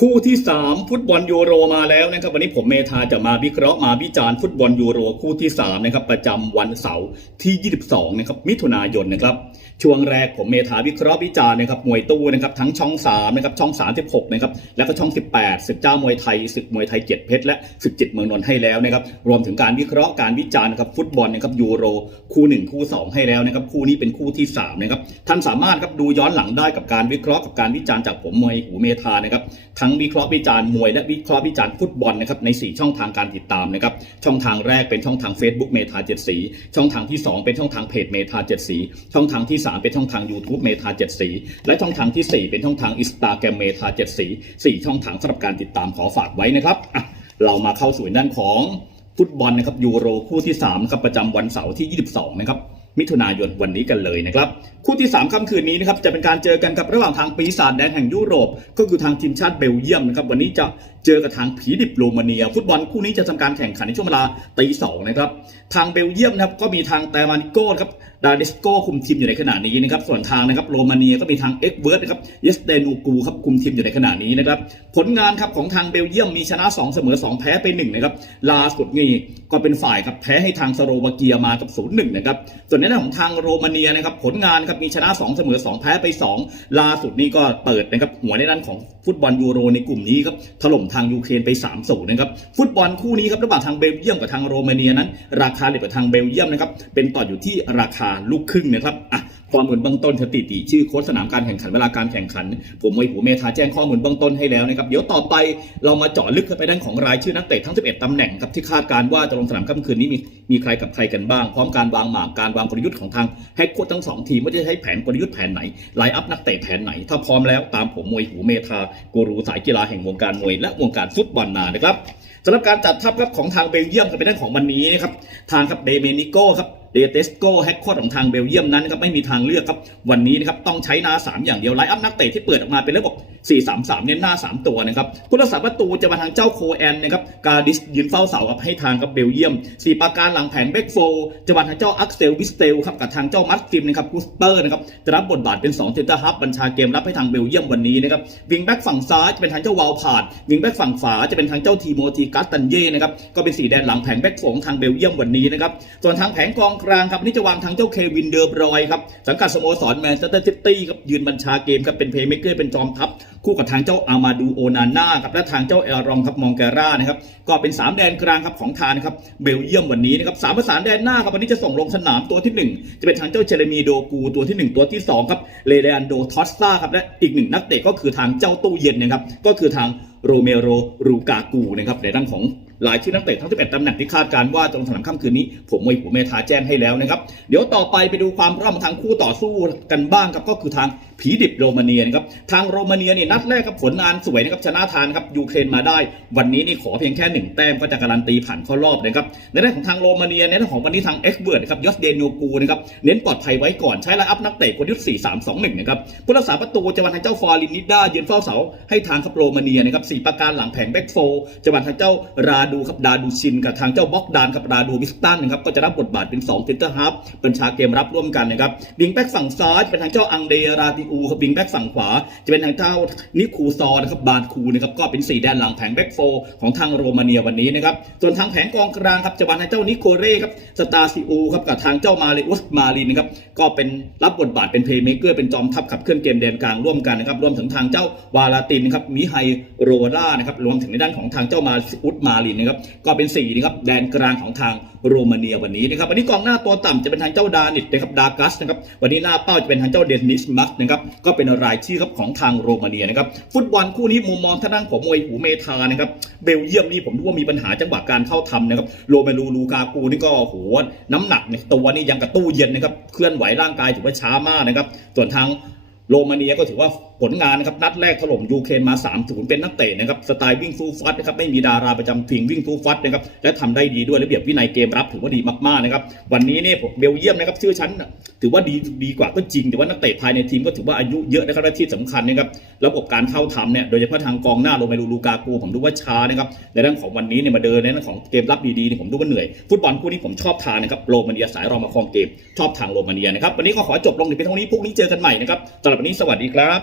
คู่ที่ 3 ฟุตบอลยูโรมาแล้วนะครับวันนี้ผมเมธาจะมาวิเคราะห์มาวิจารณ์ฟุตบอลยูโรคู่ที่3นะครับประจำวันเสาร์ที่ 22นะครับมิถุนายนนะครับช่วงแรกผมเมธาวิเคราะห์วิจารณ์นะครับมวยตู้นะครับทั้งช่อง3นะครับช่อง 36นะครับแล้วก็ช่อง 18ศึกเจ้ามวยไทยศึกมวยไทยเจ็ดเพชรและศึกจิตเมืองนนท์ให้แล้วนะครับรวมถึงการวิเคราะห์การวิจารณ์นะครับฟุตบอลนะครับยูโรคู่ 1 คู่ 2 ให้แล้วนะครับคู่นี้เป็นคู่ที่3นะครับท่านสามารถครับดูย้อนหลังได้กับการวิเคราะห์กับการวิจารณ์จากผมมวยหูเมธานะครับทั้งวิเคราะห์วิจารณ์มวยและวิเคราะห์วิจารณ์ฟุตบอลนะครับใน 4 ช่องทางการติดตามนะครับช่องทางแรกเป็นช่องทาง Facebook เมธาเจ็ดสีช่องทางที่ 2 เป็นช่องทางเพจเมธาเจ็ดสีช่องทางที่ 3 เป็นช่องทาง YouTube เมธาเจ็ดสีและช่องทางทีสี่4 เป็นช่องทางอินสตาแกรมเมธาเจ็ดสีสี่ช่องทางสำหรับการติดตามขอฝากไว้นะครับเรามาเข้าสู่ด้านของฟุตบอลนะครับยูโรคู่ที่3นะครับประจำวันเสาร์ที่ 22 นะครับ มิถุนายนวันนี้กันเลยนะครับคู่ที่ 3ค่ำคืนนี้นะครับจะเป็นการเจอกันกับระหว่างทางปีศาจแดงแห่งยุโรป ก็คือทางทีมชาติเบลเยียมนะครับวันนี้จะ เจอกับทางผีดิบโรมาเนีย ฟุตบอลคู่นี้จะทำการแข่งขันในช่วงเวลาตีสองนะครับ ทางเบลเยียมนะครับก็มีทางแตมานิโก้ครับดาเดสโก้คุมทีมอยู่ในขณะนี้นะครับ ส่วนทางนะครับโรมาเนียก็มีทางเอ็กเวิร์ดนะครับเยสเตนูกูครับคุมทีมอยู่ในขณะนี้นะครับ ผลงานครับของทางเบลเยียมมีชนะ 2 เสมอ 2 แพ้ไป1นะครับลาสุดนี่ก็เป็นฝ่ายครับแพ้ให้ทางสโลวาเกียมากับ 0-1 นะครับ ส่วนในด้านของทางโรมาเนียนะครับผลงานครับมีชนะ 2 เสมอ 2 แพ้ไป 2 ลาสุดนี่ก็เปิดนะครับหัวในด้านของฟุตบอลยูโรในกลุ่มนี้ครับถล่มทางยูเครนไป3 0นะครับฟุตบอลคู่นี้ครับระหว่างทางเบลเยียมกับทางโรมาเนียนั้น ราคาเด็กกับทางเบลเยียมนะครับเป็นต่ออยู่ที่ราคาลูกครึ่งนะครับอะข้อมูลเบื้องต้นสถิติ ชื่อโค้ชสนามการแข่งขันเวลาการแข่งขัน ผมมวยหูเมธาแจ้งข้อมูลเบื้องต้นให้แล้วนะครับเดี๋ยวต่อไปเรามาเจาะลึกไปด้านของรายชื่อนักเตะทั้ง 11ตำแหน่งครับที่คาดการว่าจะลงสนามค่ำคืนนี้มีมีใครกับใครกันบ้าง พร้อมการวางหมากการวางกลยุทธ์ของทางเฮดโค้ชทั้งสองทีมว่าจะใช้แผนกลยุทธ์แผนไหนไลน์อัพนักเตะแผนไหนถ้าพร้อมแล้วตามผมมวยหูเมธากูรูสายกีฬาแห่งวงการมวยและวงการฟุตบอลมานะครับสำหรับการจัดทัพครับของทางเบลเยียมก็เป็นเรื่องของวันนี้นะครับทางครับเดเมนิโก้ครับเดเตสโกแฮกคอของทางเบลเยียมนั้นนะครับไม่มีทางเลือกครับวันนี้นะครับต้องใช้นาสามอย่างเดียวไลน์อัพนักเตะที่เปิดออกมาเป็นระบบ 4-3-3เน้นหน้า 3 ตัวนะครับผู้รักษาประตูจะมาทางเจ้าโคแอนนะครับกาดิสยืนเฝ้าเสาครับให้ทางกับเบลเยียมสี่ประการหลังแผงเบกโฟจะมาทางเจ้าอักเซลวิสเตลครับกับทางเจ้ามัตติมนะครับกุสเตอร์นะครับจะรับบทบาทเป็น2เซนเตอร์ฮับบัญชาเกมรับให้ทางเบลเยียมวันนี้นะครับวิงแบ็กฝั่งซ้ายจะเป็นทางเจ้าวาลพาดวิงแบ็กฝั่งขวาจะเป็นทางเจ้าทีโมทีกัสตันเย่นะครับก็เป็นสีแดนหลังแผงแบ็กโฟของทางเบลเยียมวันนี้นะครับส่วนทางแผงกองกลางครับนี่จะวางทางเจ้าเควินเดอร์บรอยครับสังกัดสโมสรแมนเชสเตอร์ซิตี้ครับยืนบัญชาเกมครับเป็นเพย์เมเกอร์เป็นจอมทัพ คู่กับทางเจ้าอามาดูโอนาน่าครับและทางเจ้าเอลรองครับมองแกรานะครับก็เป็น 3 แดนกลางครับของทานะครับเบลเยียมวันนี้นะครับสามประสานแดนหน้าครับวันนี้จะส่งลงสนามตัวที่ 1 จะเป็นทางเจ้าเจเรมีโดกูตัวที่ 1 ตัวที่2ครับเลเดอันโดทอสซาครับและอีกหนึ่งนักเตะก็คือทางเจ้าตู้เย็นนะครับก็คือทางโรเมโรรูกากูนะครับในด้านของ รายชื่อนักเตะทั้ง 11 ตำแหน่งที่คาดการว่าจะลงสนามค่ำคืนนี้ ผมมวยผมเมธาแจ้งให้แล้วนะครับ เดี๋ยวต่อไปไปดูความพร้อมของทางคู่ต่อสู้กันบ้างครับก็คือทางผีดิบโรมาเนียนะครับทางโรมาเนียนี่นัดแรกครับผลงานสวยนะครับชนะทานครับยูเครนมาได้ วันนี้นี่ขอเพียงแค่หนึ่งแต้มก็จะการันตีผ่านเข้ารอบนะครับในด้านของทางโรมาเนียในด้านของวันนี้ทางเอ็กเบิร์ดนะครับยอสเดนโนกูนะครับเน้นปลอดภัยไว้ก่อนใช้ไลน์อัพนักเตะกลยุทธ์4 3 2 1นะครับผู้รักษาประตูจะวันทางเจ้าฟอร์ลินนิด้ายืนเฝ้าเสาให้ทางครับโรมาเนียนะครับสี่ประการหลังแผงแบ็กโฟจะวันทางเจ้าราดูครับดาดูชินกับทางเจ้าบ็อกดานกับราดูวิสตันนะครับก็จะรับบทบาทเป็น2เซนเตอร์ฮับบัญชาเกมรับร่วมกันนะครับวิงแบ็กฝั่งซ้ายเป็นทางเจ้าอังเดราติอูครับวิงแบ็กฝั่งขวา จะเป็นทางเจ้านิคูซอนะครับบานคูนะครับก็เป็นสี่แดนหลังแผงแบ็กโฟของทางโรมาเนียวันนี้นะครับส่วนทางแผงกองกลางครับจะวันทางเจ้านิโคเร่ครับสตาซิอูครับกับทางเจ้ามาเลอุสมาลินนะครับก็เป็นรับบทบาทเป็นเพลย์เมเกอร์เป็นจอมทัพขับเคลื่อนเกมแดนกลางร่วมกันนะครับรวมถึงทางเจ้าวาลาตินครับมิไฮโรล่านะครับรวมถึงในด้านของทางเจ้ามาอุสมาลินนะครับก็เป็นสี่นะครับแดนกลางของทางโรมาเนียวันนี้นะครับวันนี้กองหน้าตัวต่ำจะเป็นทางเจ้าดานิตนะครับดากัสนะครับวันนี้หน้าเป้าจะเป็นทางเจ้าเดนิสมัสนะครับก็เป็นรายชื่อครับของทางโรมาเนียนะครับฟุตบอลคู่นี้มุมมองทางด้านของมวยหูเมธานะครับเบลเยียมนี่ผมดูว่ามีปัญหาจังหวะการเข้าทำนะครับโรเมลูลูกากูนี่ก็โหน้ำหนักในตัวนี่ยังกระตู้เย็นนะครับเคลื่อนไหวร่างกายถือว่าช้ามากนะครับส่วนทางโรมาเนียก็ถือว่าผลงานนะครับนัดแรกถล่มยูเครนมา 3-0 เป็นนักเตะนะครับสไตล์วิ่งสู้ฟัดนะครับไม่มีดาราประจำทีมวิ่งสู้ฟัดนะครับและทำได้ดีด้วยระเบียบวินัยเกมรับถือว่าดีมากๆนะครับวันนี้เนี่ยผมเบลเยียมนะครับชื่อชั้นถือว่าดีดีกว่าก็จริง แต่ว่านักเตะภายในทีมก็ถือว่าอายุเยอะนะครับและที่สำคัญนะครับระบบการเข้าทำเนี่ยโดยเฉพาะทางกองหน้าโรเมลูลูกากูผมดูว่าช้านะครับในเรื่องของวันนี้เนี่ยมาเดินในเรื่องของเกมรับดีๆเนี่ยผมดูว่าเหนื่อยฟุตบอลคู่นี้ผมชอบทางนะครับโรมาเนียสายรอมาคองเกมชอบทางโรมาเนียนะครับวันนี้ก็ขอจบลงในเพียงเท่านี้พรุ่งนี้เจอกันใหม่นะครับสำหรับวันนี้สวัสดีครับ